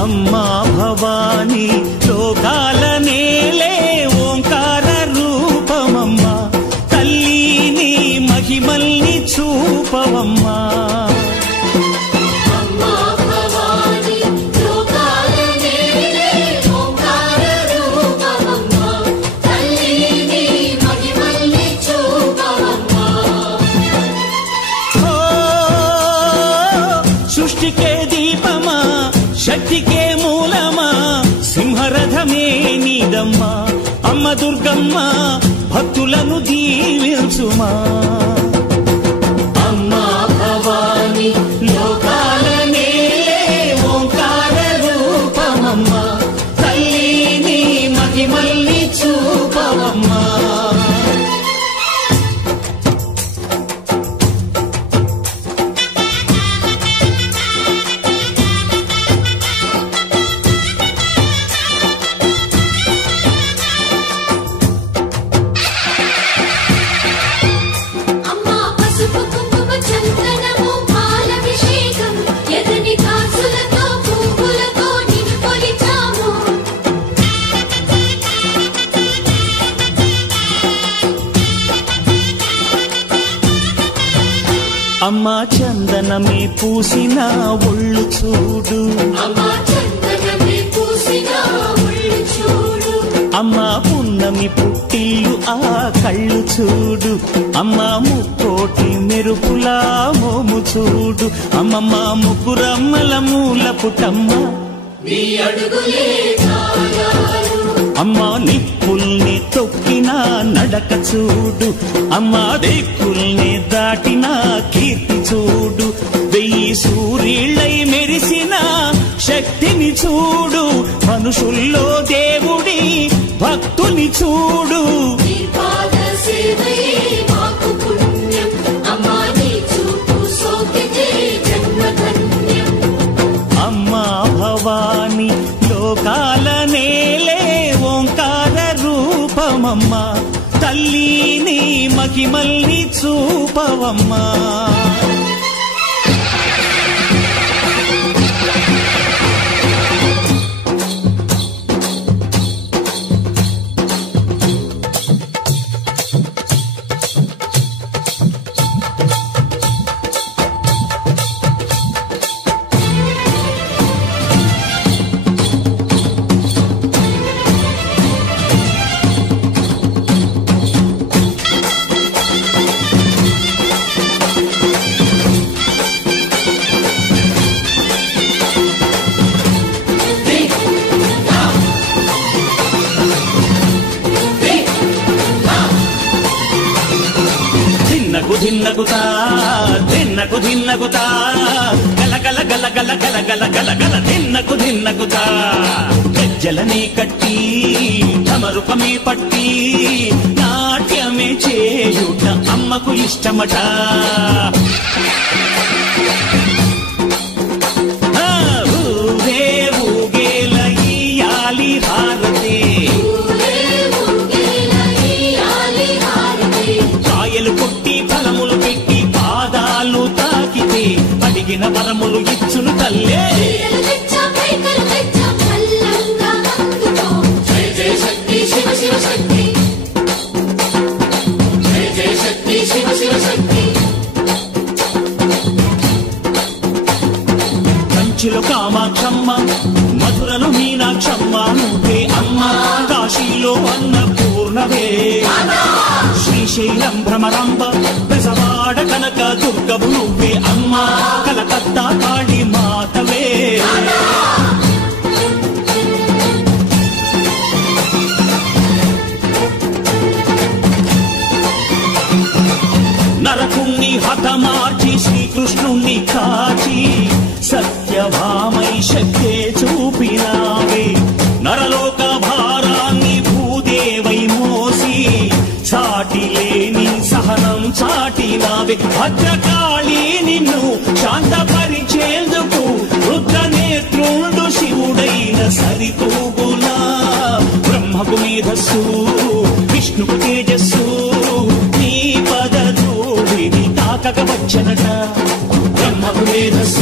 అమ్మా భవాని లోకాల నేలే ఓంకార రూపమమ్మా, తల్లిని మహిమల్ని చూపవమ్మా. సృష్టికే దీపమా, శక్తికే మూలమా, సింహరథమే నీదమ్మా. అమ్మ దుర్గమ్మ భక్తులను దీవించుమా. అమ్మా భవాని లోకాల నేలే ఓంకార రూపమమ్మా, తల్లిని మహిమల్ని చూపవమ్మా. అమ్మా చందనమే పూసిన ఒళ్ళు చూడు, అమ్మా పున్నమి పుట్టిల్లు ఆ కళ్ళు చూడు, అమ్మా ముక్కోటి మెరుపులా మోము చూడు. అమ్మమ్మ ముగ్గురమ్మల మూల పుట్టమ్మ, అమ్మా నిప్పుల్ని తొక్కిన నడక చూడు, అమ్మా దిక్కుల్ని దాటిన కీర్తి చూడు. 1000 సూర్యులై మెరిసిన శక్తిని చూడు, మనుషుల్లో దేవుడి భక్తుని చూడు. అమ్మా భవాని లోకాల నేలే ఓంకార రూపమమ్మా, తల్లిని మహిమల్ని చూపవమ్మా. ధిన్నగుతా ధిన్నకు ధిన్నగుతా గల గల గల గల గల గల గల గల ధిన్నగుతా. గజ్జలనే కట్టి తమరుపమే పట్టి నాట్యమే చేయుట అమ్మకు ఇష్టమట. ఊరే ఊగేల ఇయ్యాలి హారతి, కాయలు కొట్టి ఫలములు పెట్టి పాదాలు తాకితే అడిగిన వరములు ఇచ్చును తల్లే. కంచిలో కామాక్షమ్మ, మధురలో మీనాక్షమ్మ నువ్వే అమ్మ, కాశీలో అన్నపూర్ణవే, శ్రీశైలం భ్రమరాంబ, బెజవాడ కనక దుర్గవు నువ్వే అమ్మ, కలకత్తా కాళీ మాతవే. నరకుణ్ణి హతమార్చి శ్రీకృష్ణుణ్ణి కాచి రావే భద్రకాళి నిన్ను శాంతపరిచేందుకు రుద్ర నేత్రుండు శివుడైన సరితూగులా బ్రహ్మకు మేధస్సు విష్ణుకు తేజస్సు నీ పదధూళిని తాకక వచ్చనట బ్రహ్మకు మేధస్సు